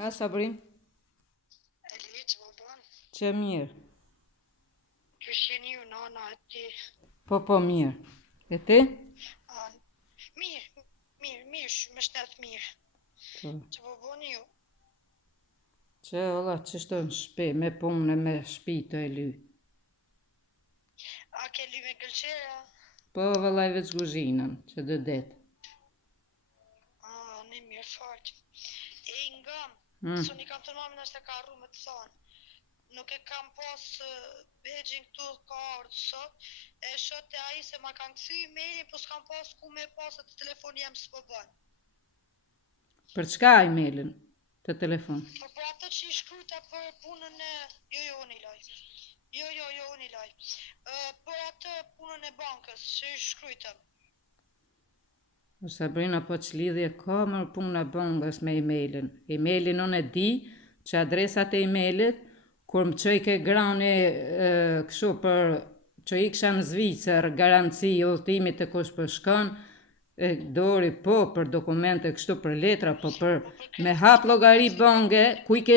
Ha, Sabrin? E li që më bënë? Që mirë. Që sheni ju nana e ti? Po, mirë. E ti? Mirë, më shtet mirë. Po. Që më bënë ju? Që, ola, që shto në shpi, me punë me shpi të e ly. A ke ly me gëlqera? Po, vëllaj veç guzhinën, që dë detë. Në mirë fort. E nga, së një kam të mamin është e ka arru me të thonë. Nuk e kam pas begjin këtu ka ardhë sot, e shot e aji se ma kanë këthy e-mailin, po s'kam pas ku me pas atë telefon jem s'po bënë. Për çka e-mailin të telefon? Për atë që i shkruta për punën e... Jo, unë i laj. Jo, unë i laj. Për atë punën e bankës që i shkrujtëm. Sabrina, po që lidhje ka më punë e bankës me e-mailin. E-mailin unë e di që adresat e e-mailit, kur më që i ke grani kështu për që i kësha në Zvicër, garanci i udhëtimit të kush për shkon, dori po për dokumente kështu për letra, po për me hap llogari banke, ku i ke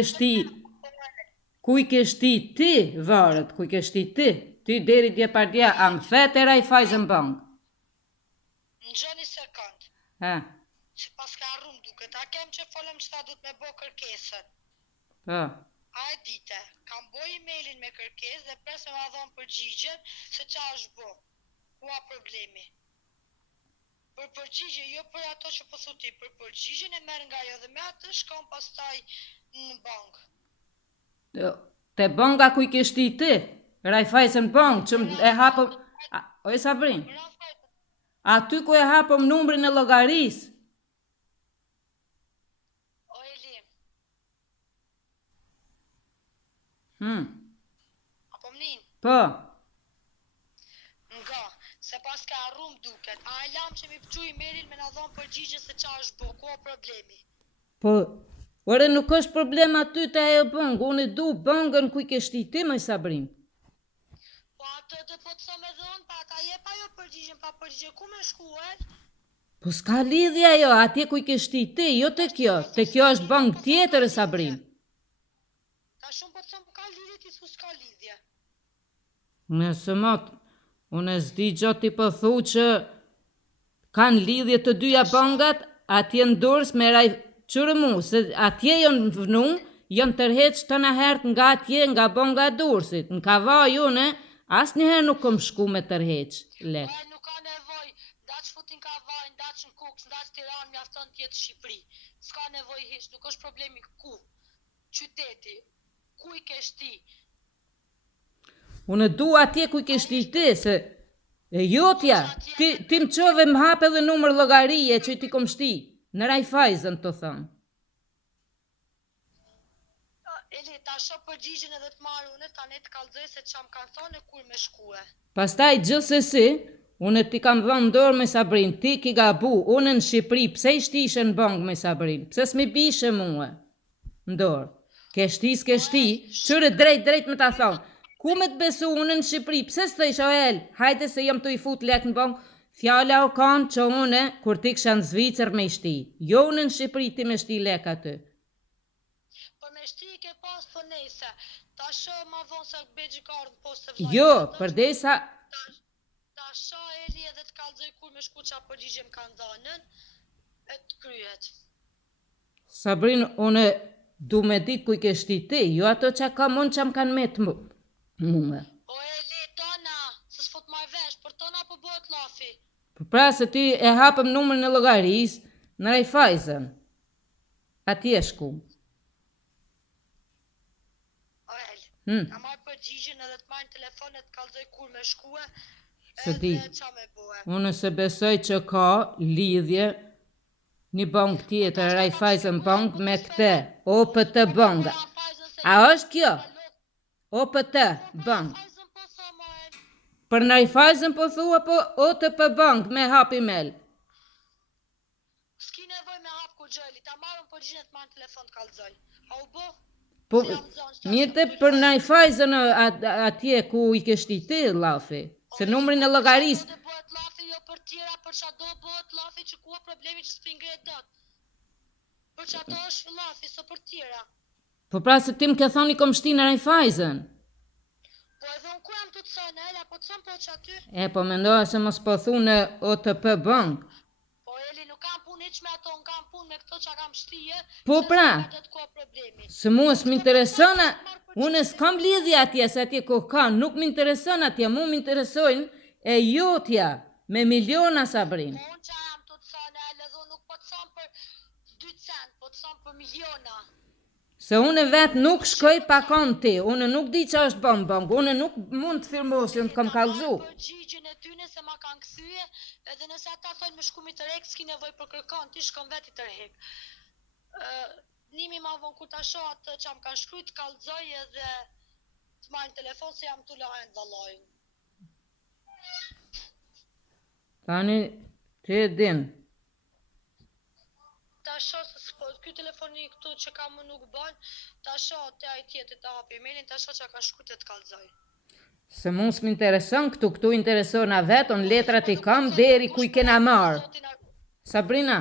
shti ti varet, ku i ke shti ti deri dje par dje, a më fet e Raiffeisen Bank. Në gjë një sekund. Ha. Që pas ka arrum duket, a kem që folëm që ta du të me bo kërkesën. Po. A e dite, kam bo e-mailin me kërkes dhe pres me ma dhonë përgjigjen se qa është bo. Ku a problemi? Për përgjigje, jo për ato që po thuti, për përgjigjen e merr nga jo dhe me atë shkon pastaj në bankë. Te banka ku i ke shti ti, Raiffeisen Bank, që e hapëm... O e Sabrin? Aty ku e hapëm numrin e llogarisë. O Elim. Apo mnin? Po. Nga, se pas ka arrum duket. A e lam që mi pëgju e-mailin me na dhonë përgjigje se qa është bo, ku o problemi? Po, ore nuk është problem aty të ajo bankë, unë e du bankën ku i ke shti ti, më Sabrin. Po atë të po të thome dhonë, pa ta je pa jo përgjigjen, pa përgjigje, ku me shku, Po s'ka lidhja jo, atje ku i ke shti ti, jo të kjo është bankë tjetër, Sabrin. Ta shumë po të thëmë, ka lidhje ti thu s'ka lidhje. Nëse mot, unë e zdi gjo ti po thu që kanë lidhje të dyja bankat, atje ndurs me qërë mu, se atje jonë vënu, jonë tërheq të në herët nga atje, nga banka Durrësit. Në ka vaj unë, asë njëherë nuk kom shku me tërheq lek. Nuk ka nevoj, nda që futin ka vaj, nda që në Kukës, nda që Tiranë, mjafton tjetë Shqipëri. S'ka nevoj hish, nuk është problemi ku, qyteti, ku i ke shti. Unë du atje ku i ke shti ti, se e jotja, ti më qove më hape dhe numër llogarie që ti kom shti, në Raiffeisen të thëmë. Eli, ta shë përgjigjen edhe të marrë unë, ta ne të kalzoj se që më kanë thonë e kur me shkue. Pastaj gjithsesi, unë ti kam dhënë dorë me Sabrin, ti ki gabu, unë në Shqipëri, pse i shtishe në bankë me Sabrin, pse s'mi bishe mua, në dorë, ke shti, qërë drejt me ta thonë, ku me të besu unë në Shqipëri, pse s'të isho hajde se jam të i fut lek në bankë, fjala o kanë që unë, kur ti kësha në Zvicër me i shti, jo unë në Shqipëri ti me shti lek aty. Për me shti ke pas për nese, ta shë ma vonë se begji ka ardhë posë të vlajë. Jo, përdesa... Ta shë Eli edhe të kalzoj kur me shku qa përgjigje më kanë dhanën, e të kryet. Sabrin, unë du me dit ku i ke shti ti, jo ato që ka mund që më kanë metë mume. O Eli, tona, se s'fot marrë vesh, për tona po bëhet lafi. Për pra se ti e hapëm numrin e llogarisë në Raiffeisen. Ati e shku. O Eli, ka marrë përgjigjen edhe të marrë në telefon e të kalzoj kur me shkue, edhe qa me bëhe. Unë se besoj që ka lidhje një bank tjetër, Raiffeisen Bank, me këte, OPT Bank. A është kjo? OPT Bank. Për në Raiffeisen po thua, po OTP Bank me hap email. S'ki nevoj me hap ku gjëli, ta marrën përgjigjen të marrë në telefon të kalzoj. A u bo? Po, njëte për në Raiffeisen atje ku i ke shti ti, lafi, se numrin e llogarisë. Do bëhet lafi jo për tjera, për qa do bëhet lafi që ku problemi që s'pingret dot. Për që ato është fëllafi, së për tjera. Po pra se ti më ke thoni kom shti në Raiffeisen. Po edhe unë ku jam të cënë, Ela, po të cënë po që aty. E, po mendoja se mos po thu në OTP Bank. Po Eli, nuk kam punë iq me ato, unë kam punë me këto që kam shtije. Po pra, problemi. se mua s'më intereson, unë s'kam lidhja atje, se atje ko ka, nuk më intereson atje, mu më interesojnë e jotja, me miliona Sabrin. Po unë që jam të cënë, Ela, dhe nuk po të cënë për 2 cent, po të cënë për miliona. Se unë vetë nuk shkoj pa kon ti, unë nuk di që është bank, unë nuk mund të firmosin të kam kallëzu. Përgjigjën e tyne se ma kanë këthyje, edhe nëse ata thonë me shku mi të rek, s'ki nevoj për kërkon, ti shkon veti të rek. Nimi ma vonë kur ta shoh atë që am kanë shkrujt, kallëzoj edhe të marrë në telefon se jam të lajnë vëllojnë. Tani, ti e din. Ta shoh se ky telefoni këtu që kam më nuk bën, ta shoh te ai tjetër ta hap emailin, ta shoh që ka shkruar të kallëzoj. Se mu s'më intereson këtu interesona veton, letrat i kam deri ku i kena marë. Sabrina,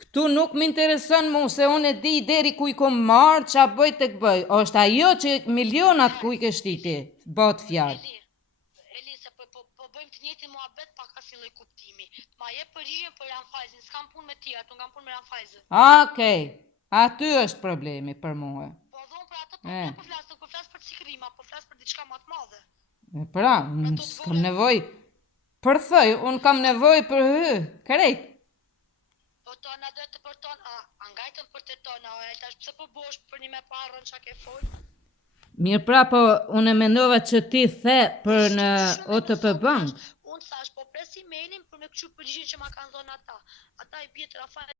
këtu nuk më intereson mu, se unë e di deri ku i kom marë, qa bëj të këbëj. Është ajo që milionat ku i kështiti, bot fjallë. Eli, se po bëjmë të njëjtin muhabet pa ka si lloj kuptimi. Ma jep përgjigjen për Raiffeisen, s'kam punë me tjerë, unë kam punë me Raiffeisen. Okej, aty është problemi për mua. Po dhon për ato po flas, nuk po flas për cikrima, po flas për diçka më të madhe. Pra, s'kam nevoj për thëj, unë kam nevoj për krejt. Po tona do të për tona, ngajtën për të tona, tash pse po bosh për një me parën çka ke fol? Mirë pra, po unë e mendova që ti the për në OTP Bank. Unë thash, po pres emailin për me këqyr përgjigjen që ma kanë dhënë ata. Ata i bie Raiffeisen